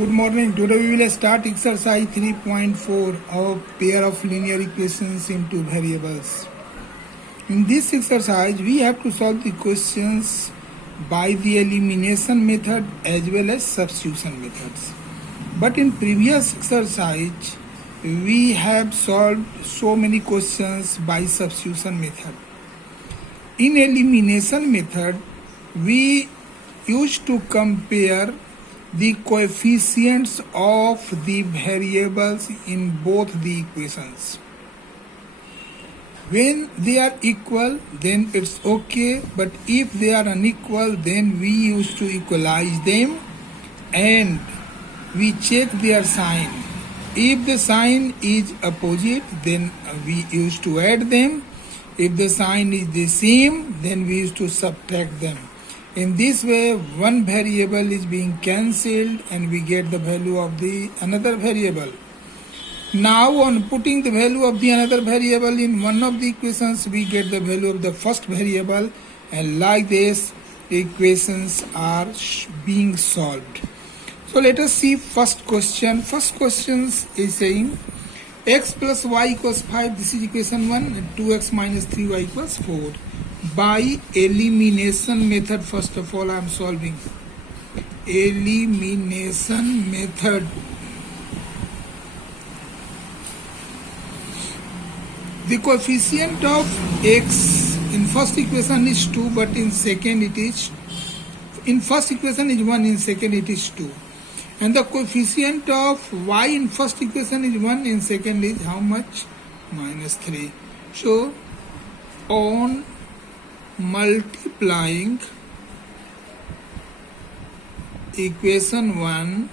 Good morning. Today we will start exercise 3.4 of pair of linear equations into variables. In this exercise, we have to solve the questions by the elimination method as well as substitution methods. But in previous exercise, we have solved so many questions by substitution method. In elimination method, we used to compare the coefficients of the variables in both the equations. When they are equal, then it's okay, but if they are unequal, then we used to equalize them and we check their sign. If the sign is opposite, then we used to add them. If the sign is the same, then we used to subtract them. In this way, one variable is being cancelled and we get the value of the another variable. Now on putting the value of the another variable in one of the equations, we get the value of the first variable, and like this equations are being solved. So let us see first question. First question is saying x plus y equals 5. This is equation 1, and 2x minus 3y equals 4. By elimination method, first of all I am solving. Elimination method. The coefficient of x in first equation is 2, but in second it is, in first equation is 1, in second it is 2. And the coefficient of y in first equation is 1, in second is how much? Minus 3. So on multiplying equation 1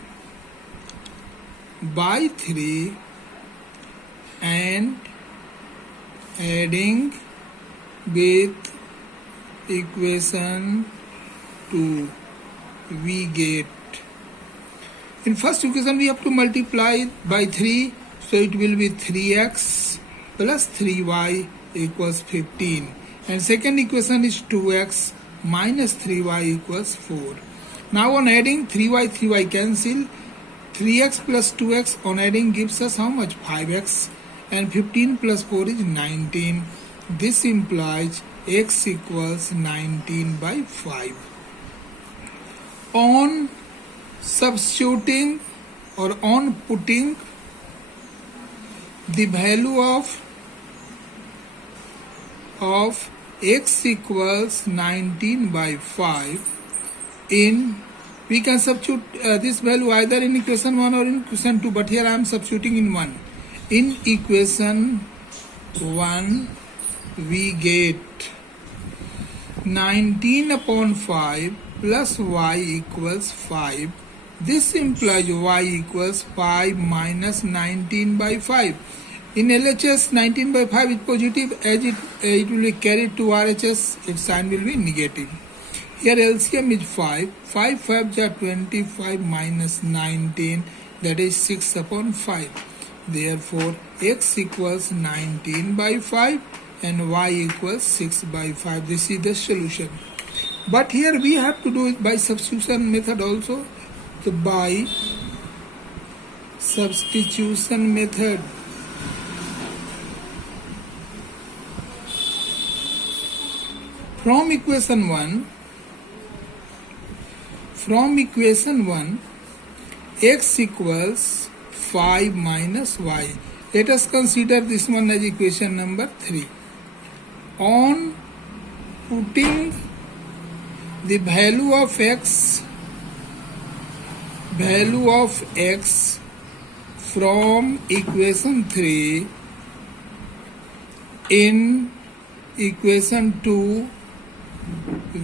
by 3 and adding with equation 2, we get, in first equation we have to multiply by 3, so it will be 3x plus 3y equals 15. And second equation is 2x minus 3y equals 4. Now on adding 3y cancel. 3x plus 2x on adding gives us how much? 5x. And 15 plus 4 is 19. This implies x equals 19 by 5. On substituting or on putting the value of x equals 19 by 5 in, we can substitute this value either in equation 1 or in equation 2, but here I am substituting in 1. In equation 1 we get 19 upon 5 plus y equals 5. This implies y equals 5 minus 19 by 5. In LHS, 19 by 5 is positive, as it will be carried to RHS, its sign will be negative. Here LCM is 5. 5 5s are 25 minus 19, that is 6 upon 5. Therefore, x equals 19 by 5 and y equals 6 by 5. This is the solution. But here we have to do it by substitution method also. So by substitution method, from equation 1, x equals 5 minus y. Let us consider this one as equation number 3. On putting the value of x from equation 3 in equation 2,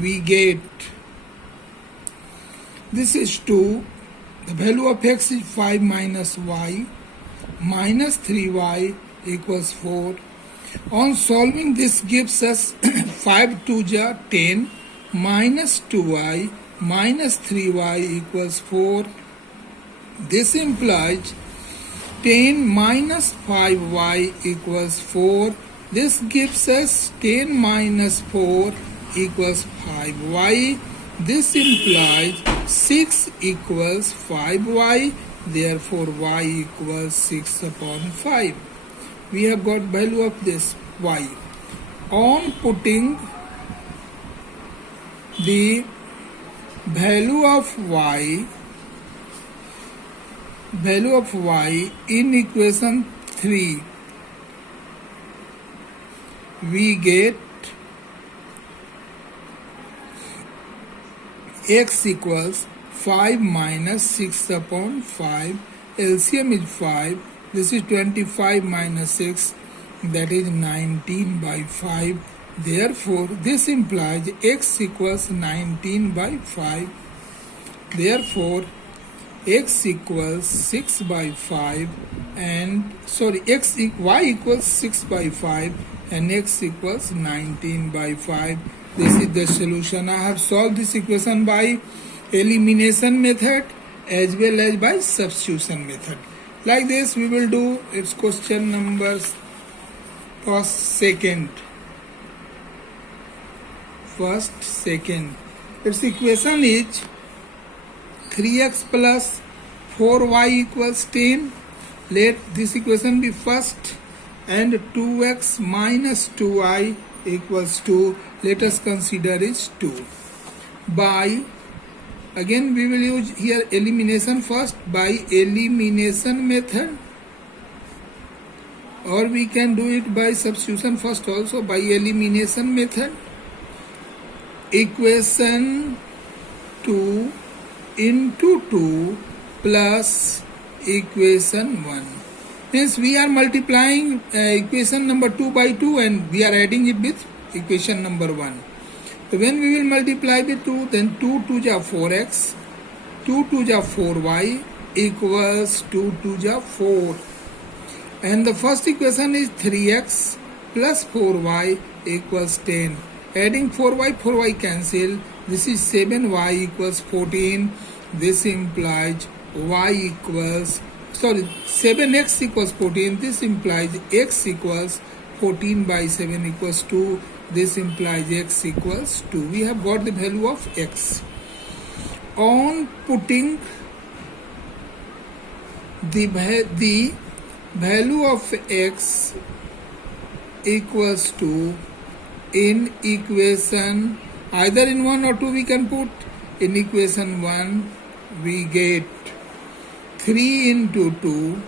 we get, this is 2, the value of x is 5 minus y, minus 3y equals 4. On solving, this gives us 5 2s are 10, minus 2y minus 3y equals 4. This implies 10 minus 5y equals 4. This gives us 10 minus 4 equals 5y. This implies 6 equals 5y, therefore y equals 6 upon 5. We have got value of this y. On putting the value of y in equation 3, we get x equals 5 minus 6 upon 5. LCM is 5. This is 25 minus 6, that is 19 by 5. Therefore, this implies x equals 19 by 5. Therefore, x equals 6 by 5 and y equals 6 by 5 and x equals 19 by 5. This is the solution. I have solved this equation by elimination method as well as by substitution method. Like this we will do. It's question number first, second. Its equation is 3x plus 4y equals 10. Let this equation be first, and 2x minus 2y equals 2. Let us consider is 2. By, again we will use here elimination first, by elimination method, or we can do it by substitution first also. By elimination method, equation 2 into 2 plus equation 1. Means we are multiplying equation number 2 by 2 and we are adding it with equation number 1. So when we will multiply with 2, then 2 2 ja 4x, 2 2 ja 4y equals 2 2 ja 4. And the first equation is 3x plus 4y equals 10. Adding 4y cancel. This is 7y equals 14. This implies 7x equals 14. This implies x equals 14 by 7 equals 2. This implies x equals 2. We have got the value of x. On putting the value of x equals 2 in equation, either in 1 or 2 we can put. In equation 1 we get 3 into 2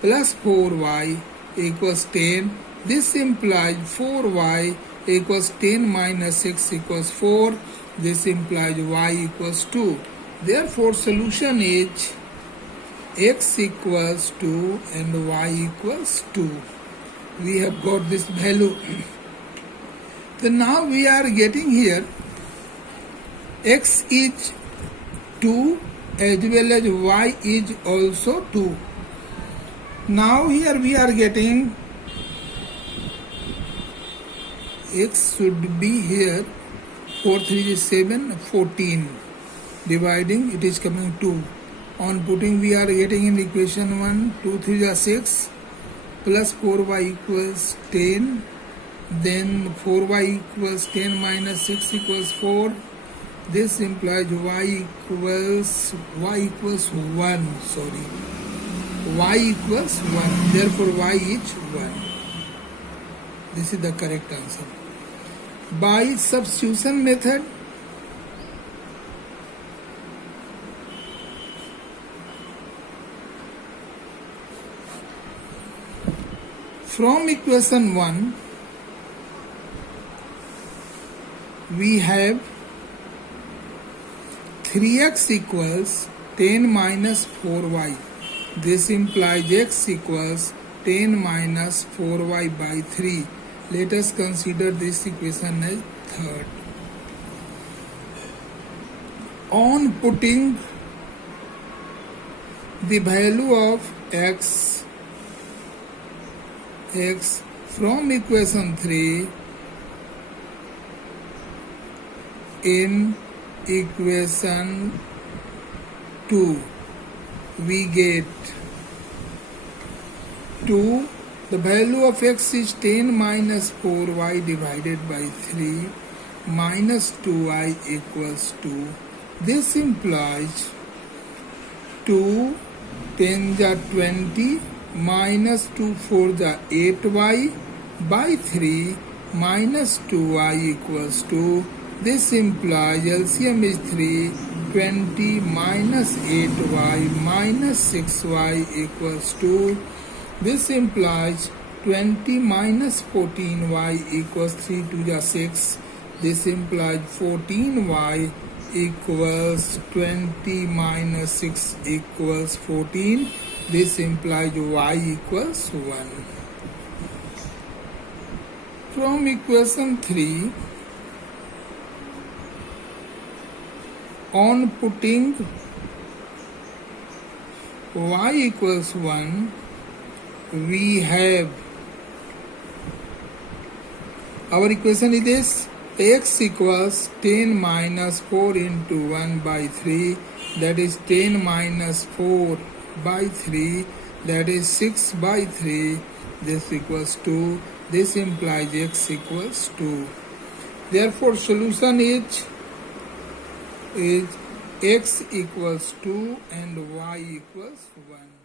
plus 4y equals 10. This implies 4y equals 10 minus 6 equals 4. This implies y equals 2. Therefore, solution is x equals 2 and y equals 2. We have got this value. Then now we are getting here x is 2 as well as y is also 2. Now here we are getting x should be here 4 3 is 7, 14. Dividing, it is coming 2. On putting, we are getting in equation 1 2 3 is 6 plus 4y equals 10. Then 4y equals 10 minus 6 equals 4. This implies y equals 1. Sorry, y equals 1. Therefore, y is 1. This is the correct answer. By substitution method, from equation 1, we have 3x equals 10 minus 4y. This implies x equals 10 minus 4y by 3. Let us consider this equation as third. On putting the value of x from equation 3 in equation 2, we get 2. The value of x is 10 minus 4y divided by 3 minus 2y equals 2. This implies 2 10 the 20 minus 2 4 the 8y by 3 minus 2y equals 2. This implies LCM is 3. 20 minus 8y minus 6y equals 2. This implies 20 minus 14y equals 3 to the 6. This implies 14y equals 20 minus 6 equals 14. This implies y equals 1. From equation 3, on putting y equals 1, we have our equation is this: x equals 10 minus 4 into 1 by 3, that is 10 minus 4 by 3, that is 6 by 3. This equals 2. This implies x equals 2. Therefore, solution is x equals 2 and y equals 1.